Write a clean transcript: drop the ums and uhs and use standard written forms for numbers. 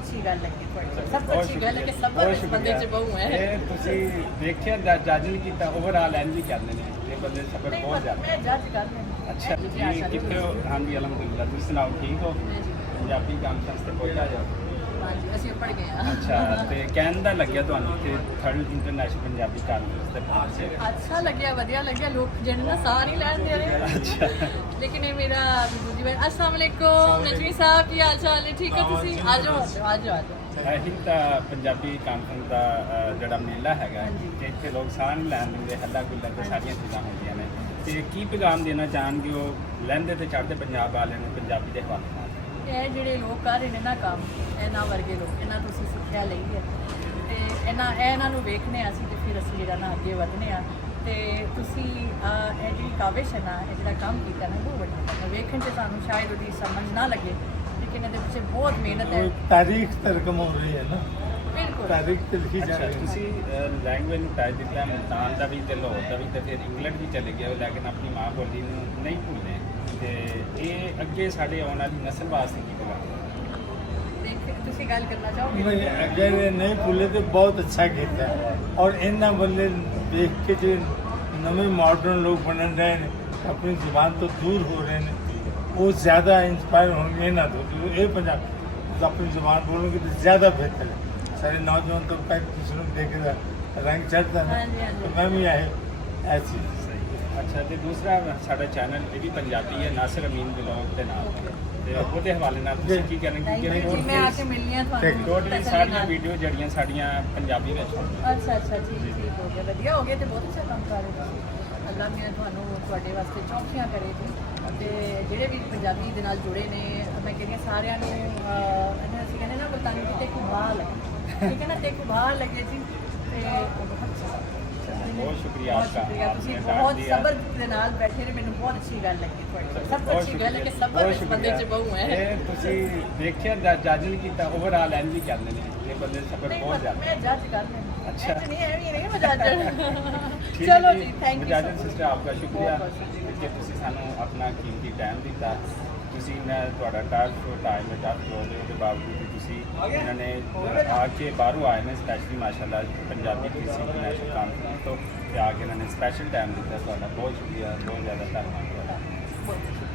अच्छी गल लगी ਤੁਹਾਡੀ ਸਭ ਤੋਂ ਅੱਛੀ ਗੱਲ ਹੈ ਕਿ ਸਭ ਇਸ ਬੰਦੇ ਚ ਬਹੁ ਹੈ ਇਹ ਤੁਸੀਂ ਦੇਖਿਆ ਜੱਜ ਨਹੀਂ ਕੀਤਾ ਓਵਰਆਲ ਐਂਡ ਵੀ ਕਰਦੇ ਨੇ ਇਹ ਬੰਦੇ ਸਫਰ ਬਹੁਤ ਜ਼ਿਆਦਾ ਮੈਂ ਜੱਜ ਕਰ ਲੈਂਦੀ ਅੱਛਾ ਜੀ ਕਿੱਥੇ ਹੋ ਹਾਂਜੀ ਅਲਹਮਦੁਲਿਲਾ ਤੁਸੀਂ ਸੁਣਾਓ ਠੀਕ ਹੋ ਪੰਜਾਬੀ ਕਾਨਫਰੰਸ ਤੇ ਪਹੁੰਚਾ ਜਾਓ ਹਾਂਜੀ ਅਸੀਂ ਪੜ ਗਏ ਹਾਂ ਅੱਛਾ ਤੇ ਕਹਿਣ ਦਾ ਲੱਗਿਆ ਤੁਹਾਨੂੰ ਕਿ ਥਰਡ ਇੰਟਰਨੈਸ਼ਨਲ ਪੰਜਾਬੀ ਕਾਨਫਰੰਸ ਤੇ ਪਹੁੰਚੇ अच्छा लगे वधिया लगे लोग जिन्हें ना साह नहीं लैन दे रहे अच्छा लेकिन ये मेरा दूजी बार अस्सलाम वालेकुम नजमी साहब की हाल चाल है ठीक है तुसी आ जाओ आ जाओ आ जाओ ਇਹੀ ਤਾਂ ਪੰਜਾਬੀ ਕਾਨਫਰੰਸ ਦਾ ਜਿਹੜਾ ਮੇਲਾ ਹੈਗਾ ਕਿ ਇੱਥੇ ਲੋਕ ਸਾਹ ਨਹੀਂ ਲੈਣ ਦਿੰਦੇ ਹੱਲਾ ਗੁੱਲਾ ਤੇ ਸਾਰੀਆਂ ਚੀਜ਼ਾਂ ਹੁੰਦੀਆਂ ਨੇ ਤੇ ਕੀ ਪੈਗਾਮ ਦੇਣਾ ਚਾਹਣਗੇ ਉਹ ਲਹਿੰਦੇ ਤੇ ਚੜ੍ਹਦੇ ਪੰਜਾਬ ਵਾਲਿਆਂ ਨੂੰ ਪੰਜਾਬੀ ਦੇ ਹਵਾਲੇ ਨਾਲ ਇਹ ਜਿਹੜੇ ਲੋਕ ਕਰ ਰਹੇ ਨੇ ਨਾ ਕੰਮ ਇਹਨਾਂ ਵਰਗੇ ਲੋਕ ਇਹਨਾਂ ਤੋਂ ਅਸੀਂ ਸਿੱਖਿਆ ਲਈ ਹੈ ਤੇ ਇਹਨਾਂ ਨੂੰ ਵੇਖਨੇ ਅਸੀਂ ਤੇ ਫਿਰ ਅਸੀਂ ਜਿਹੜਾ ਨਾ ਅੱਗੇ ਵਧਨੇ ਆ ਤੇ ਤੁਸੀਂ ਇਹ ਜਿਹੜੀ ਕਾਵਿਸ਼ ਹੈ ਨਾ ਇਹ ਜਿਹੜਾ ਕੰਮ ਕੀਤਾ ਨਾ ਬਹੁਤ ਵੱਡਾ ਕੰਮ ਹੈ ਵੇਖਣ 'ਚ ਸਾਨੂੰ ਸ਼ਾਇਦ ਉਹਦੀ ਸਮਝ ਨਾ ਲੱਗੇ ਲੇਕਿਨ ਇਹਦੇ ਪਿੱਛੇ ਬਹੁਤ ਮਿਹਨਤ ਹੈ ਤਾਰੀਖ ਤਰਕਮ ਹੋ ਰਹੀ ਹੈ ਨਾ ਬਿਲਕੁਲ ਤਾਰੀਖ ਤੇ ਲਿਖੀ ਜਾ ਅੱਛਾ ਰਹੀ ਹੈ ਤੁਸੀਂ ਲੈਂਗੁਏਜ ਨੂੰ ਟੱਚ ਦਿੱਤਾ ਮੁਲਤਾਨ ਦਾ ਵੀ ਤੇ ਲਾਹੌਰ ਦਾ ਵੀ ਤੇ ਫਿਰ ਇੰਗਲੈਂਡ ਵੀ ਚਲੇ ਗਏ ਲੇਕਿਨ ਆਪਣੀ ਮਾਂ ਬੋਲੀ ਨੂੰ ਨਹੀਂ ਭੁੱਲੇ ਤੇ ਇਹ ਅੱਗੇ ਸਾਡੇ ਆਉਣ ਵਾਲੀ ਨਸਲ ਵਾਸਤੇ ਕੀ ਪੈਗਾਮ ਤੁਸੀਂ ਗੱਲ ਕਰਨਾ ਚਾਹੋਗੇ नहीं, अगर ये नहीं भूले तो बहुत अच्छा कहता है और इन्ना बंदे देख के जो नवे मॉडर्न लोग बन रहे हैं अपनी जुबान तो दूर हो रहे हैं वो ज़्यादा इंस्पायर होंगे ना तो ये पंजाब तो अपनी जुबान बोलोगे तो ज़्यादा बेहतर है सारे नौजवान तो पैक दूसरों को देखेगा रंग चढ़ता है हाँ जी, हाँ जी। तो मैं भी आए ऐसी ਅੱਛਾ ਤੇ ਦੂਸਰਾ ਸਾਡਾ ਚੈਨਲ ਇਹ ਵੀ ਪੰਜਾਬੀ ਹੈ ਨਾਸਰ ਅਮੀਨ ਬਲੌਗ ਦੇ ਨਾਲ ਤੇ ਉਹਦੇ ਹਵਾਲੇ ਨਾਲ ਤੁਸੀਂ ਕੀ ਕਹਿਣਾ ਥੈਂਕ ਕਿ ਯੂ ਜੀ ਮੈਂ ਆ ਕੇ ਮਿਲਣੀ ਆ ਤੁਹਾਨੂੰ ਟੋਟਲੀ ਸਾਰੀਆਂ ਵੀਡੀਓ ਜਿਹੜੀਆਂ ਸਾਡੀਆਂ ਪੰਜਾਬੀ ਵਿੱਚ ਹੋਣਗੀਆਂ ਅੱਛਾ ਅੱਛਾ ਠੀਕ ਹੋ ਗਿਆ ਵਧੀਆ ਹੋ ਗਿਆ ਤੇ ਬਹੁਤ ਅੱਛਾ ਕੰਮ ਕਰ ਰਹੇ ਤੁਸੀਂ ਅੱਲਾ ਮੇਰਾ ਤੁਹਾਨੂੰ ਤੁਹਾਡੇ ਵਾਸਤੇ ਚੌਕੀਆਂ ਕਰੇ ਜੀ ਤੇ ਜਿਹੜੇ ਵੀ ਪੰਜਾਬੀ ਦੇ ਨਾਲ ਜੁੜੇ ਨੇ ਮੈਂ ਕਹਿੰਦੀ ਹਾਂ ਸਾਰਿਆਂ ਨੂੰ ਅਸੀਂ ਕਹਿੰਦੇ ਨਾ ਬਤਾਨੀ ਕਿਤੇ ਕੁਬਾਲ ਠੀਕ ਹੈ ਨਾ ਤੇ ਕੁਬਾਲ ਲੱਗੇ ਜੀ ਤੇ ਬਹੁਤ ਅੱਛਾ ਬਹੁਤ ਸ਼ੁਕਰੀਆ ਬਹੁਤ ਸ਼ੁਕਰੀਆ ਤੁਸੀਂ ਬਹੁਤ ਸਬਰ ਦੇ ਨਾਲ ਬੈਠੇ ਨੇ ਮੈਨੂੰ ਬਹੁਤ ਅੱਛੀ ਗੱਲ ਲੱਗੀ ਤੁਹਾਡੀ ਸਭ ਤੋਂ ਅੱਛੀ ਗੱਲ ਹੈ ਕਿ ਸਬਰ ਇਸ ਬੰਦੇ ਚ ਬਹੁ ਹੈ ਇਹ ਤੁਸੀਂ ਦੇਖਿਆ ਜੱਜ ਨਹੀਂ ਕੀਤਾ ਓਵਰਆਲ ਐਂਡ ਵੀ ਕਰਦੇ ਨੇ ਇਹ ਬੰਦੇ ਸਫਰ ਬਹੁਤ ਜ਼ਿਆਦਾ ਮੈਂ ਜੱਜ ਕਰ ਲੈਂਦੀ अच्छा। नहीं है नहीं मैं जज ठीक चलो है जी थैंक यू मुजाहिद सिस्टर आपका शुक्रिया बहुत शुक्रिया। कि ਤੁਸੀਂ ਸਾਨੂੰ ਆਪਣਾ ਕੀਮਤੀ ਟਾਈਮ ਦਿੱਤਾ ਤੁਸੀਂ ਮੈਂ ਤੁਹਾਡਾ ਟਾਈਮ ਜੱਜ ਹੋ ਗਏ ਉਹਦੇ ਬਾਵਜੂਦ ਵੀ ਤੁਸੀਂ ਇਹਨਾਂ ਨੇ ਆ ਕੇ ਬਾਹਰੋਂ ਆਏ ਨੇ ਸਪੈਸ਼ਲੀ ਮਾਸ਼ਾਅੱਲਾ ਪੰਜਾਬੀ ਕਿਸੇ ਨੈਸ਼ਨਲ ਕਾਨਫਰੰਸ ਤੋਂ ਤੇ ਆ ਕੇ ਇਹਨਾਂ ਨੇ ਸਪੈਸ਼ਲ ਟਾਈਮ ਦਿੱਤਾ ਤੁਹਾਡਾ ਬਹੁਤ ਸ਼ੁਕਰੀਆ ਬਹੁਤ ਜ਼ਿਆਦਾ ਧੰਨਵਾਦ ਤੁਹਾਡਾ